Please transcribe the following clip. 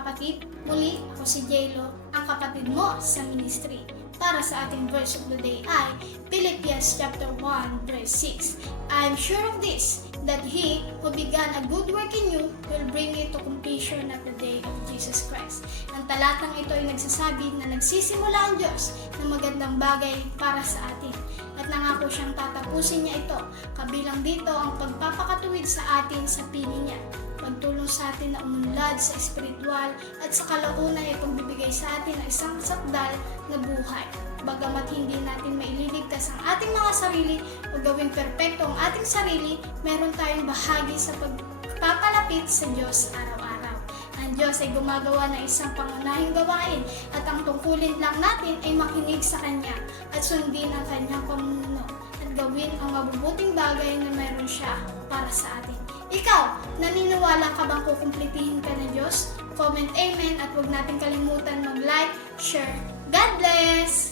kapatid. Muli, ako si Jelo, ang kapatid mo sa ministry. Para sa ating verse of the day ay Philippians chapter 1 verse 6. I am sure of this, that He who began a good work in you will bring it to completion at the day of Jesus Christ. Ang talatang ito ay nagsasabi na nagsisimula ang Diyos ng magandang bagay para sa atin. At nangako siyang tatapusin niya ito, kabilang dito ang pagpapakatuwid sa atin sa piling niya. Pagtulong sa atin na umunlad sa espiritual at sa kalaunan ay pagbibigay sa atin ng isang sakdal na buhay. Bagamat hindi natin maililigtas ang ating mga sarili o gawing perpekto ang ating sarili, meron tayong bahagi sa pagpapalapit sa Diyos araw-araw. Ang Diyos ay gumagawa ng isang pangunahing gawain at ang tungkulin lang natin ay makinig sa Kanya at sundin ang Kanyang pamumuno at gawin ang mabubuting bagay na meron siya para sa atin. Ikaw, naniniwala ka bang kukumplitihin ka ng Diyos? Comment Amen at huwag natin kalimutan mag-like, share. God bless!